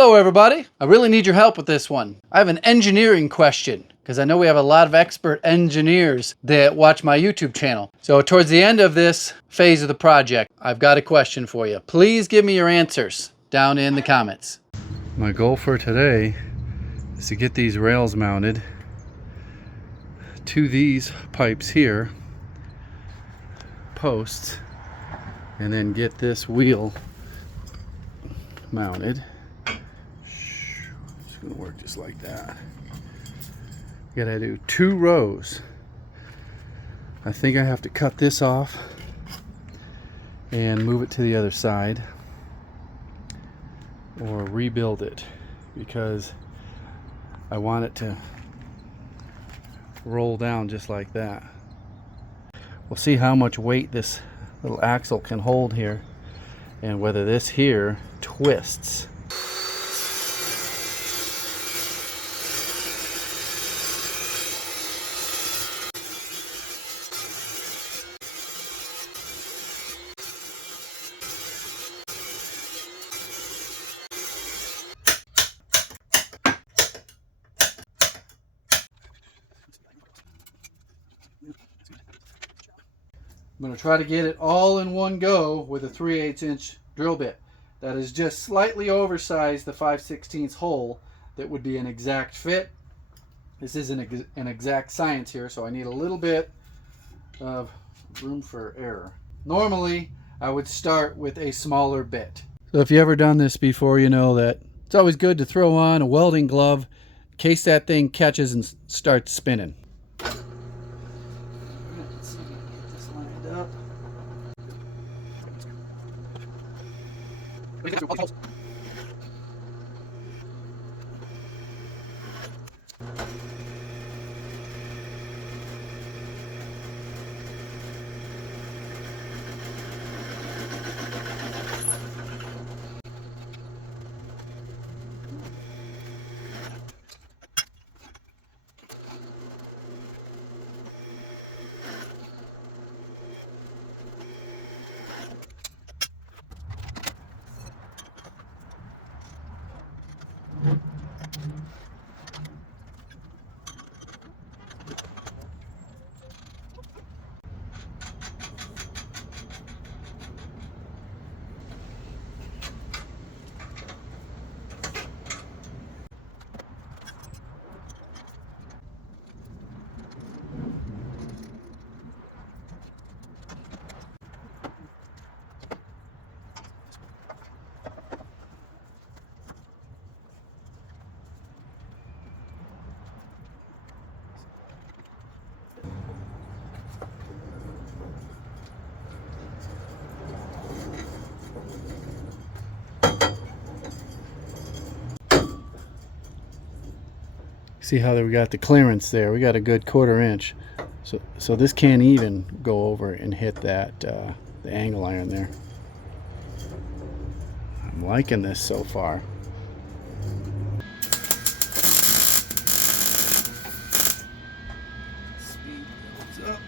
Hello everybody. I really need your help with this one. I have an engineering question because I know we have a lot of expert engineers that watch my YouTube channel. So towards the end of this phase of the project, I've got a question for you. Please give me your answers down in the comments. My goal for today is to get these rails mounted to these pipes here, posts, and then get this wheel mounted. It's gonna work just like that. Gotta do 2 rows. I think I have to cut this off and move it to the other side or rebuild it because I want it to roll down just like that. We'll see how much weight this little axle can hold here and whether this here twists. I'm going to try to get it all in one go with a 3/8 inch drill bit. That is just slightly oversized the 5/16 hole that would be an exact fit. This isn't an exact science here, so I need a little bit of room for error. Normally, I would start with a smaller bit. So if you've ever done this before, you know that it's always good to throw on a welding glove in case that thing catches and starts spinning. See how we got the clearance there? We got a good 1/4 inch. So this can't even go over and hit that the angle iron there. I'm liking this so far. Speed goes up.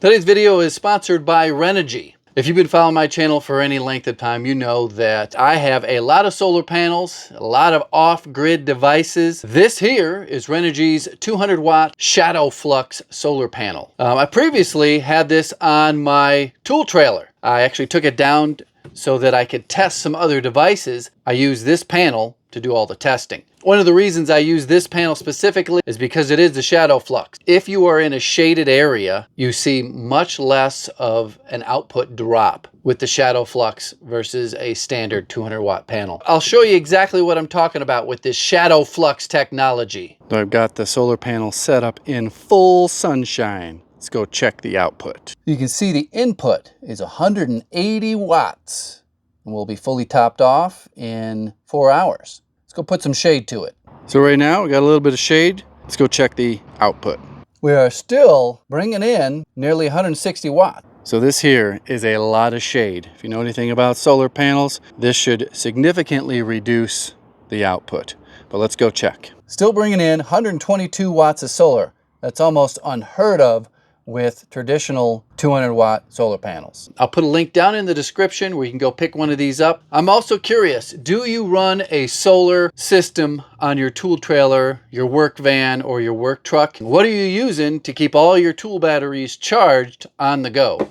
Today's video is sponsored by Renogy. If you've been following my channel for any length of time, you know that I have a lot of solar panels, a lot of off-grid devices. This here is Renogy's 200 watt shadow flux solar panel. I previously had this on my tool trailer. I actually took it down so that I could test some other devices. I use this panel to do all the testing. One of the reasons I use this panel specifically is because it is the shadow flux. If you are in a shaded area, you see much less of an output drop with the shadow flux versus a standard 200 watt panel. I'll show you exactly what I'm talking about with this shadow flux technology. So I've got the solar panel set up in full sunshine. Let's go check the output. You can see the input is 180 watts and will be fully topped off in 4 hours. Let's go put some shade to it. So right now we got a little bit of shade. Let's go check the output. We are still bringing in nearly 160 watts. So this here is a lot of shade. If you know anything about solar panels, this should significantly reduce the output. But let's go check. Still bringing in 122 watts of solar. That's almost unheard of with traditional 200 watt solar panels. I'll put a link down in the description where you can go pick one of these up. I'm also curious, do you run a solar system on your tool trailer, your work van, or your work truck? What are you using to keep all your tool batteries charged on the go?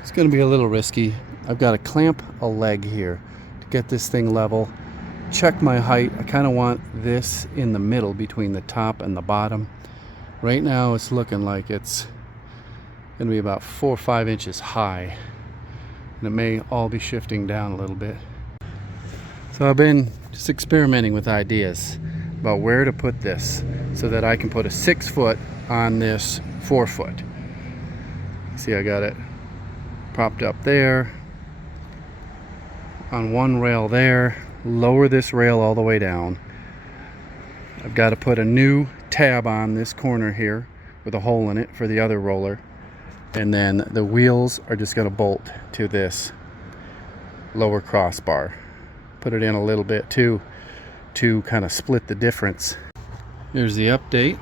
It's going to be a little risky. I've got to clamp a leg here to get this thing level. Check my height. I kind of want this in the middle between the top and the bottom. Right now it's looking like it's going to be about 4 or 5 inches high. And it may all be shifting down a little bit. So I've been just experimenting with ideas about where to put this so that I can put a 6 foot on this 4 foot. See, I got it propped up there on one rail there, lower this rail all the way down. I've got to put a new tab on this corner here with a hole in it for the other roller, and then the wheels are just going to bolt to this lower crossbar. Put it in a little bit too to kind of split the difference. Here's the update.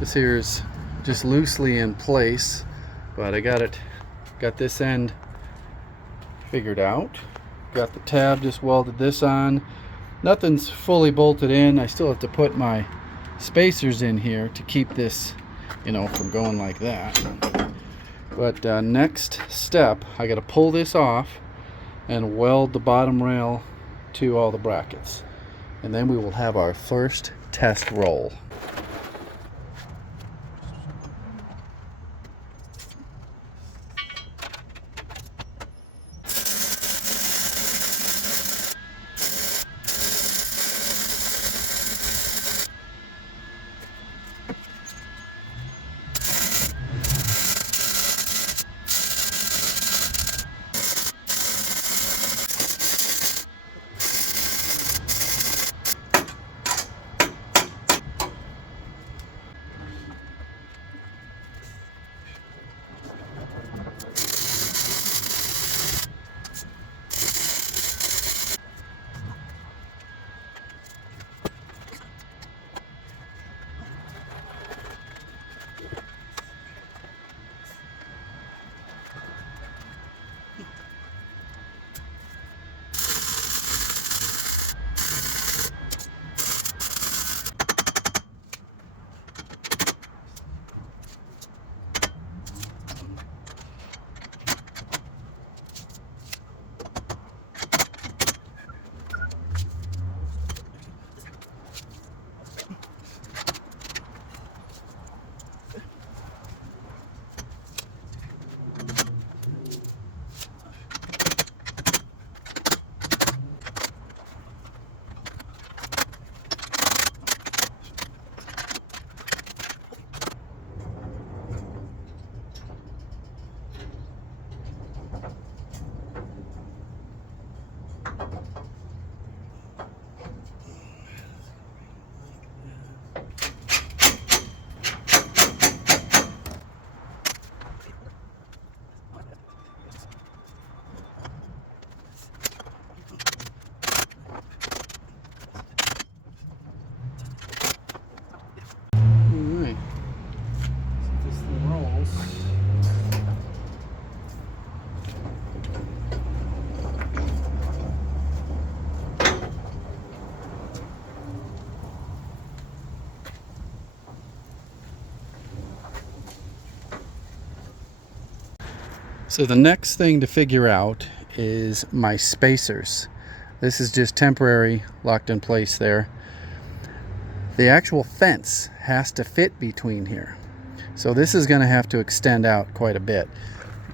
This here is just loosely in place, but I got this end figured out. Got the tab, just welded this on. Nothing's fully bolted in. I still have to put my spacers in here to keep this, you know, from going like that. But next step, I got to pull this off and weld the bottom rail to all the brackets. And then we will have our first test roll. So the next thing to figure out is my spacers. This is just temporary, locked in place there. The actual fence has to fit between here. So this is going to have to extend out quite a bit.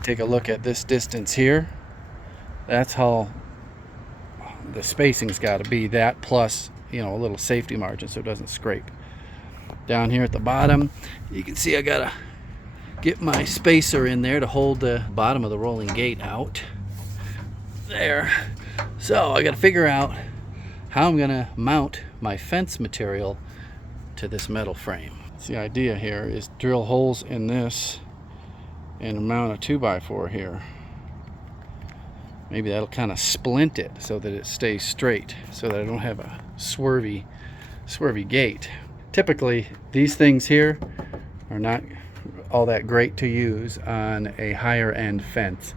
Take a look at this distance here. That's how the spacing's got to be, that plus, you know, a little safety margin so it doesn't scrape. Down here at the bottom, you can see I got to get my spacer in there to hold the bottom of the rolling gate out. There. So I got to figure out how I'm going to mount my fence material to this metal frame. So the idea here is drill holes in this and mount a 2x4 here. Maybe that'll kind of splint it so that it stays straight, so that I don't have a swervy gate. Typically, these things here are not all that great to use on a higher end fence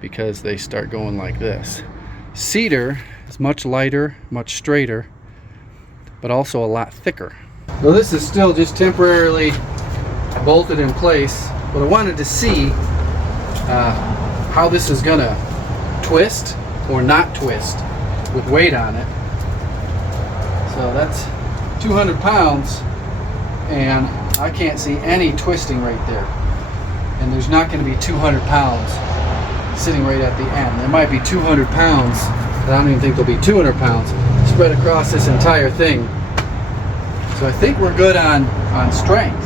because they start going like this. Cedar is much lighter, much straighter, but also a lot thicker. So this is still just temporarily bolted in place, but I wanted to see how this is gonna twist or not twist with weight on it. So that's 200 pounds, and I can't see any twisting right there. And there's not going to be 200 pounds sitting right at the end. There might be 200 pounds, but I don't even think there'll be 200 pounds spread across this entire thing. So I think we're good on strength.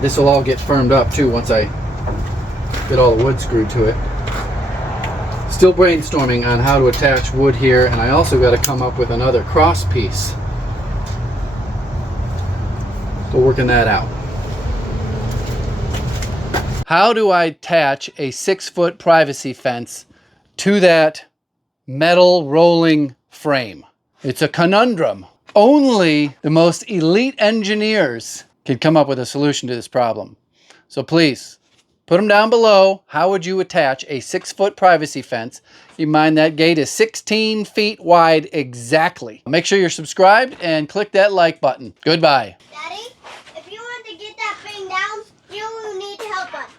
This will all get firmed up too once I get all the wood screwed to it. Still brainstorming on how to attach wood here, and I also got to come up with another cross piece. Still working that out. How do I attach a 6-foot privacy fence to that metal rolling frame? It's a conundrum. Only the most elite engineers can come up with a solution to this problem. So please, put them down below. How would you attach a 6-foot privacy fence? Keep in mind that gate is 16 feet wide exactly. Make sure you're subscribed and click that like button. Goodbye. Daddy, if you want to get that thing down, you need to help us.